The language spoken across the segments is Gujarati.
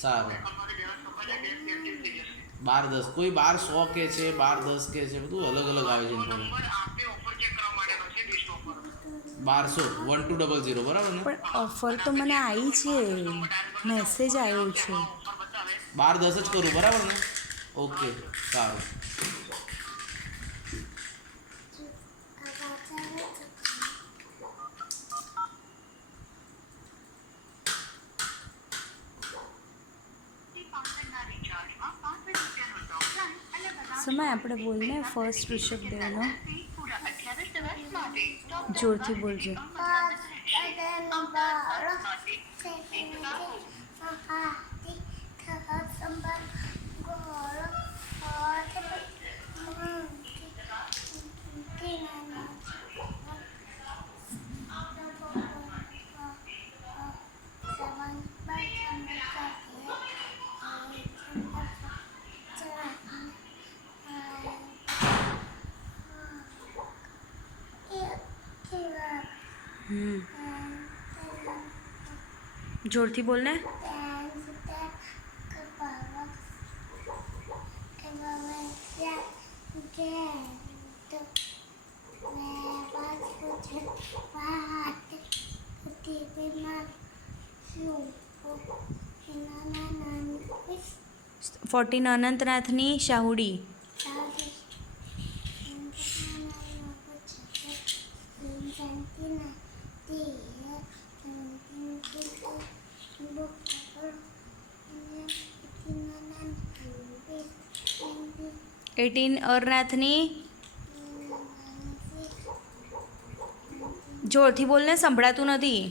સારું 12-10 કોઈ 12-100 કે છે 12-10 કે છે બધું અલગ અલગ આવે છે ઇન્ફોર્મેશન 1200 બરાબર ને પણ ઓફર તો મને આવી છે, મેસેજ આવ્યો છે. 12-10 જ કરું બરાબર ને ઓકે સારું સમય આપણે બોલને ફર્સ્ટ ઋષભ દેવનો જોરથી બોલજે. જોરથી બોલને. ફોર્ટીન અનંતનાથની શાહુડી. એટીન અરનાથની. જોરથી બોલને, સંભળાતું નથી.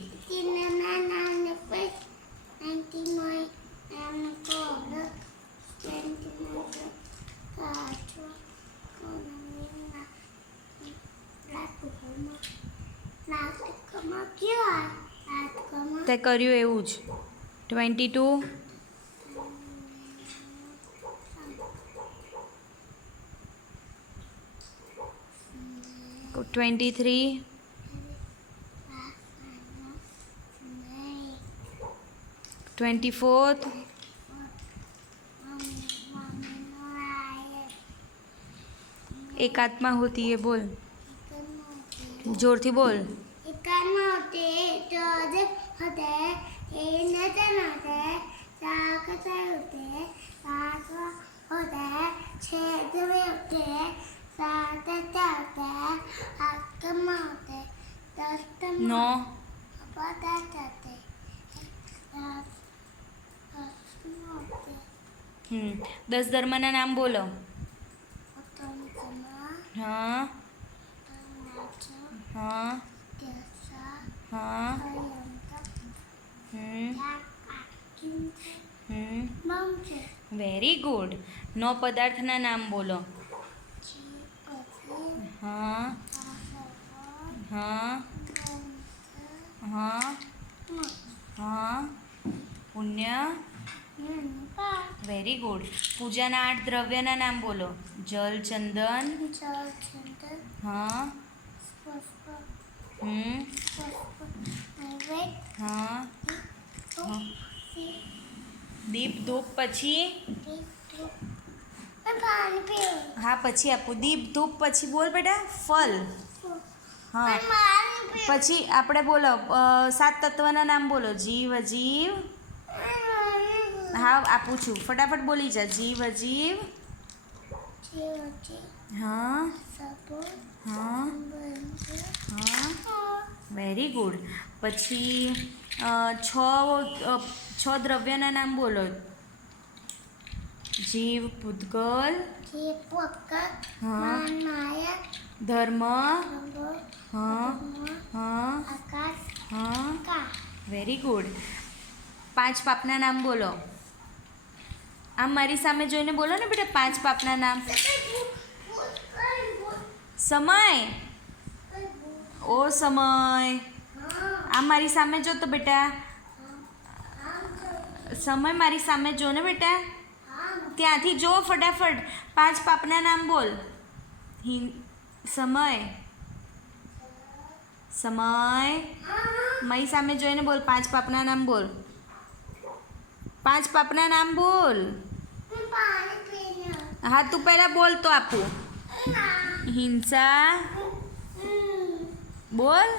તે કર્યું એવું જ. 22 23 24 एक आत्मा होती है बोल. जोरથી બોલ. નો 10 ધર્મના નામ બોલો. હા હા હા વેરી ગુડ. 9 પદાર્થના નામ બોલો. હા હા હા હા પુણ્ય. Very good. પૂજાના 8 દ્રવ્યના નામ બોલો. જલ, ચંદન. હા હા દીપ ધૂપ પછી. હા પછી આપું. દીપ ધૂપ પછી બોલ બેટા ફલ. હા પછી આપણે બોલો 7 તત્વના નામ બોલો. જીવ, અજીવ. હા આપું છું, ફટાફટ બોલી જા. જીવ, અજીવ. હા હા હા વેરી ગુડ. પછી 6 દ્રવ્યના નામ બોલો. જીવ, પૂતગલ. હા ધર્મ. હા હા હા વેરી ગુડ. 5 પાપના નામ બોલો. આમ મારી સામે જોઈને બોલો ને બેટા 5 પાપના નામ. સમય. ઓ સમય આમ મારી સામે જો તો બેટા. સમય મારી સામે જો ને બેટા. ત્યાંથી જો ફટાફટ. 5 પાપના નામ બોલ. સમય સમય મારી સામે જોઈને બોલ. 5 પાપના નામ બોલ. 5 પાપના નામ બોલ. હા તું પહેલા બોલ તો આપું. હિંસા બોલ.